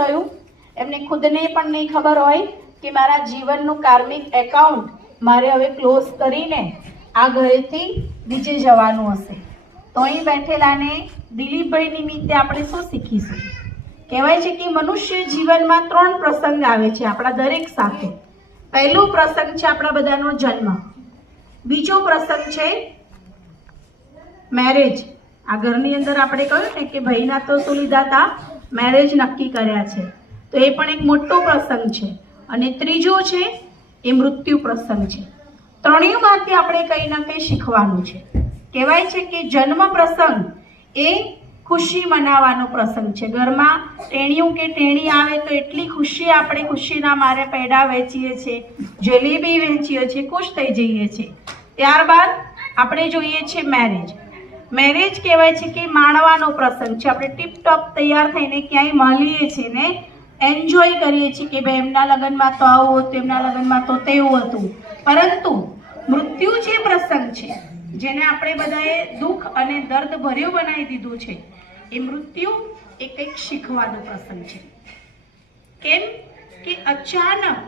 થયું, એમને ખુદને પણ નહીં ખબર હોય કે મારા જીવનનું કાર્મિક એકાઉન્ટ મારે હવે ક્લોઝ કરીને આ ઘરેથી બીજે જવાનું હશે. તો અહીં બેઠેલાને દિલીપભાઈ નિમિત્તે આપણે શું શીખીશું? કહેવાય છે કે મનુષ્ય જીવનમાં 3 પ્રસંગ આવે છે આપણા દરેક સાથે. પહેલો પ્રસંગ છે આપણા બધાનો જન્મ, બીજો પ્રસંગ છે મેરેજ. આ ઘરની અંદર આપણે કહ્યું ને કે ભાઈના તો શું લીધા હતા, મેરેજ નક્કી કર્યા છે, તો એ પણ એક મોટો પ્રસંગ છે. અને ત્રીજો છે એ મૃત્યુ પ્રસંગ છે. ત્રણેયમાંથી આપણે કંઈ ના કંઈ શીખવાનું છે. કહેવાય છે કે જન્મ પ્રસંગ એ ખુશી મનાવવાનો પ્રસંગ છે. ઘરમાં ટેણિયું કે ટેણી આવે તો એટલી ખુશી, આપણે ખુશીના મારે પેડા વેચીએ છીએ, જલેબી વેચીએ છીએ, ખુશ થઈ જઈએ છીએ. ત્યારબાદ આપણે જોઈએ છે મેરેજ. મેરેજ કહેવાય છે કે માણવાનો પ્રસંગ છે. આપણે ટીપટોપ તૈયાર થઈને ક્યાંય મળીએ છીએ ને એન્જોય કરીએ છીએ કે ભાઈ એમના લગ્નમાં તો આવું હતું, એમના લગ્નમાં તો તેવું હતું. પરંતુ મૃત્યુ જે પ્રસંગ છે, જેને આપણે બધાએ દુઃખ અને દર્દ ભર્યું બનાવી દીધું છે, એ મૃત્યુ એ કંઈક શીખવાનો પ્રસંગ છે. કેમ કે અચાનક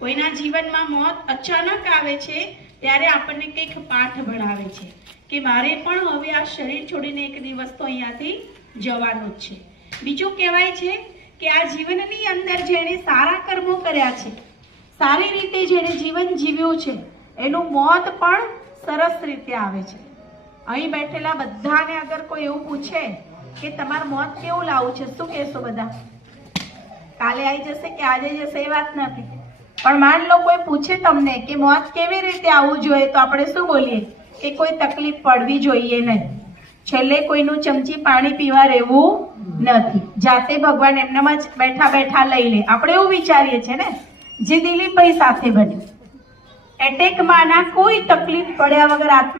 કોઈના જીવનમાં મોત અચાનક આવે છે ત્યારે આપણને કંઈક પાઠ ભણાવે છે કે મારે પણ હવે આ શરીર છોડીને એક દિવસ તો અહીંયાથી જવાનું જ છે. બીજું કહેવાય છે કે આ જીવનની અંદર જેણે સારા કર્મો કર્યા છે, સારી રીતે જેણે જીવન જીવ્યું છે, એનું મોત પણ સરસ રીતે આવે છે. અહીં બેઠેલા બધાને અગર કોઈ એવું પૂછે કે તમારું મોત કેવું લાવું છે, શું કહેશો બધા? કાલે આવી જશે કે આજે જશે એ વાત નથી, પણ માન લો કોઈ પૂછે તમને કે મોત કેવી રીતે આવવું જોઈએ, તો આપણે શું બોલીએ કે કોઈ તકલીફ પડવી જોઈએ નહીં, છેલ્લે કોઈનું ચમચી પાણી પીવા રહેવું નથી, જાતે ભગવાન એમનામાં જ બેઠા બેઠા લઈ લે. આપણે એવું વિચારીએ છીએ ને, જે દિલીપભાઈ સાથે બન્યું. એટેકમાંના કોઈ તકલીફ પડ્યા વગર